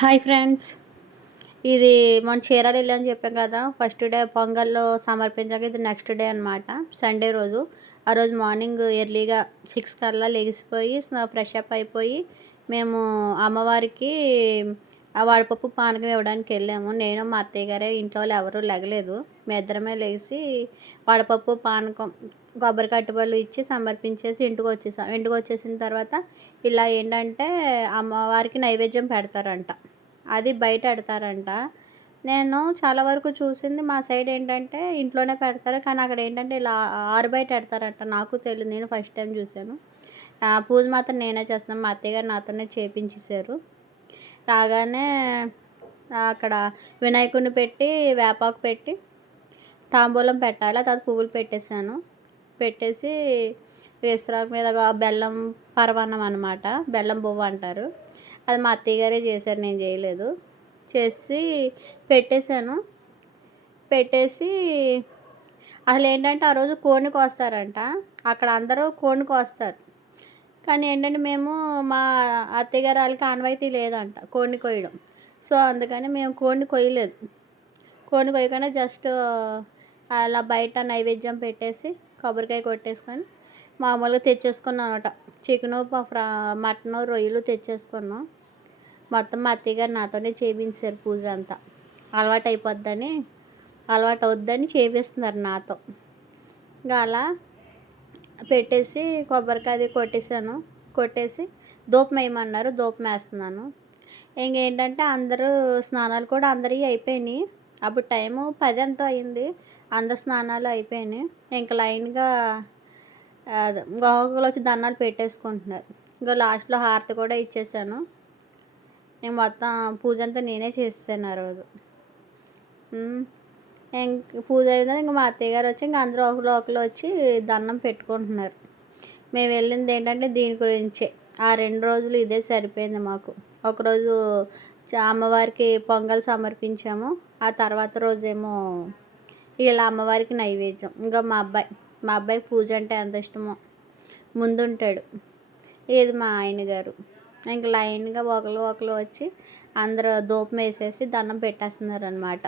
Hi friends. ఇది మన చీరాలు వెళ్ళని చెప్పాం కదా. ఫస్ట్ డే పొంగల్లో సమర్పించాక ఇది నెక్స్ట్ డే అనమాట సండే రోజు. ఆ రోజు మార్నింగ్ ఎర్లీగా సిక్స్ కల్లా లెగిసిపోయి ఫ్రెష్ అప్ అయిపోయి మేము అమ్మవారికి ఆ వడపప్పు పానకం ఇవ్వడానికి వెళ్ళాము. నేను మా అత్తయ్య గారే ఇంట్లో వాళ్ళు ఎవరూ లెగలేదు. మేద్దరమే లేచి వడపప్పు పానకం కొబ్బరి కట్టుబడులు ఇచ్చి సమర్పించేసి ఇంటికి వచ్చేసాం. ఇంటికి వచ్చేసిన తర్వాత ఇలా ఏంటంటే అమ్మవారికి నైవేద్యం పెడతారంట. అది బయట పెడతారంట. నేను చాలా వరకు చూసింది మా సైడ్ ఏంటంటే ఇంట్లోనే పెడతారు. కానీ అక్కడ ఏంటంటే ఇలా ఆరు బయట పెడతారంట. నాకు తెలియదు. నేను ఫస్ట్ టైం చూశాను. పూజ మాత్రం నేనే చేస్తున్నాను. మా అత్తయ్య గారు నాతోనే చేపించేశారు. రాగానే అక్కడ వినాయకుడిని పెట్టి వేపాకు పెట్టి తాంబూలం పెట్టాలి. తర్వాత పువ్వులు పెట్టేశాను. పెట్టేసి విసరాకు మీద బెల్లం పరమాన్నం అనమాట బెల్లం బొవ్వ అంటారు. అది మా అత్తయ్య గారే చేశారు నేను చేయలేదు. చేసి పెట్టేశాను. పెట్టేసి అసలు ఏంటంటే ఆ రోజు కోడిని కోస్తారంట అక్కడ అందరూ కోడిని కోస్తారు కానీ ఏంటంటే మేము మా అత్తయ్యగారు వాళ్ళకి ఆనవాయితీ లేదంట కోడిని కొయ్యడం. సో అందుకని మేము కోడిని కొయ్యలేదు. కోడిని కొయ్యకుండా జస్ట్ అలా బయట నైవేద్యం పెట్టేసి కొబ్బరికాయ కొట్టేసుకొని మామూలుగా తెచ్చేసుకున్నాం అనమాట చికెను ఫ్రా మటన్ రొయ్యలు తెచ్చేసుకున్నాం. మొత్తం మా అత్తయ్యగారు నాతోనే చేయించారు పూజ అంతా. అలవాటు అయిపోద్దని అలవాటు అవుద్దని చేపిస్తున్నారు నాతో. ఇంకా అలా పెట్టేసి కొబ్బరికాయ అది కొట్టేసాను కొట్టేసి దూపం వేయమన్నారు దూపం వేస్తున్నాను ఇంకేంటంటే అందరూ స్నానాలు కూడా అందరివి అయిపోయినాయి. అప్పుడు టైము పది ఎంతో అయింది. అందరు స్నానాలు అయిపోయినాయి. ఇంకా లైన్గా గోహకులు వచ్చి దండాలు పెట్టేసుకుంటున్నారు. ఇంకా లాస్ట్లో హారతి కూడా ఇచ్చేసాను నేను మొత్తం పూజ అంతా నేనే చేసాను ఆ రోజు. పూజ అయినా ఇంకా మా అత్తయ్య గారు వచ్చి ఇంకా అందరూ ఒకరు ఒకరు వచ్చి దండం పెట్టుకుంటున్నారు. మేము వెళ్ళింది ఏంటంటే దీని గురించే. ఆ రెండు రోజులు ఇదే సరిపోయింది మాకు. ఒకరోజు అమ్మవారికి పొంగల్ సమర్పించాము. ఆ తర్వాత రోజేమో ఇలా అమ్మవారికి నైవేద్యం. ఇంకా మా అబ్బాయి మా అబ్బాయి పూజ అంటే ఎంత ఇష్టమో ముందుంటాడు. ఇది మా ఆయన గారు. ఇంకా లైన్గా ఒకరు ఒకరు వచ్చి అందరూ ధూపం వేసేసి దండం పెట్టేస్తున్నారు అనమాట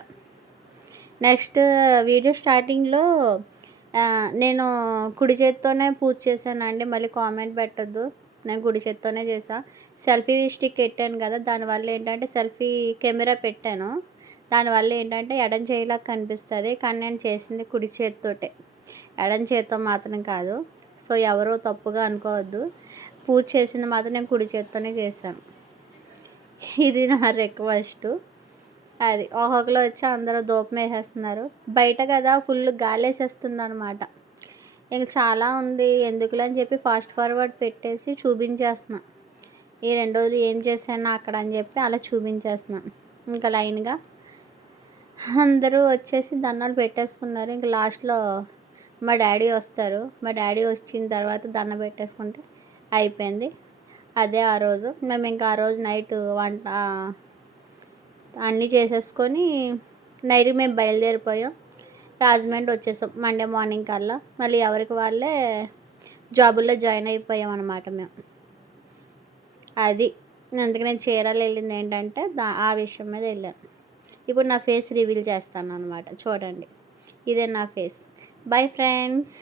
నెక్స్ట్ వీడియో స్టార్టింగ్లో నేను కుడి చేత్తోనే పూజ చేశానండి. మళ్ళీ కామెంట్ పెట్టద్దు. నేను కుడి చేత్తోనే చేశాను సెల్ఫీ స్టిక్ పెట్టాను కదా దానివల్ల ఏంటంటే సెల్ఫీ కెమెరా పెట్టాను. దానివల్ల ఏంటంటే ఎడం చేయలాగా కనిపిస్తుంది కానీ నేను చేసింది కుడి చేతితోటే. ఎడం చేత్తో మాత్రం కాదు. సో ఎవరో తప్పుగా అనుకోవద్దు. పూజ చేసింది మాత్రం నేను కుడి చేత్తోనే చేశాను. ఇది నా రిక్వెస్ట్. అది ఒక్కొక్కరు వచ్చి అందరూ దూపం వేసేస్తున్నారు. బయట కదా ఫుల్ గాలి వేసేస్తుంది అనమాట ఇంక చాలా ఉంది. ఎందుకులే అని చెప్పి ఫాస్ట్ ఫార్వర్డ్ పెట్టేసి చూపించేస్తున్నా. ఈ రెండు రోజులు ఏం చేశాను అక్కడ అని చెప్పి అలా చూపించేస్తున్నా. ఇంకా లైన్గా అందరూ వచ్చేసి దండాలు పెట్టేసుకున్నారు. ఇంక లాస్ట్లో మా డాడీ వస్తారు. మా డాడీ వచ్చిన తర్వాత దండం పెట్టేసుకుంటే అయిపోయింది. అదే ఆ రోజు. మేము ఇంకా ఆ రోజు నైట్ వంట అన్నీ చేసేసుకొని నైట్ మేము బయలుదేరిపోయాం. రాజమండ్రి వచ్చేసాం మండే మార్నింగ్ కల్లా. మళ్ళీ ఎవరికి వాళ్ళే జాబుల్లో జాయిన్ అయిపోయాం అనమాట మేము. అది. అందుకే నేను చీరలు వెళ్ళింది ఏంటంటే దా ఆ విషయం మీద వెళ్ళాను ఇప్పుడు నా ఫేస్ రివీల్ చేస్తాను అనమాట చూడండి. ఇదే నా ఫేస్. Bye friends.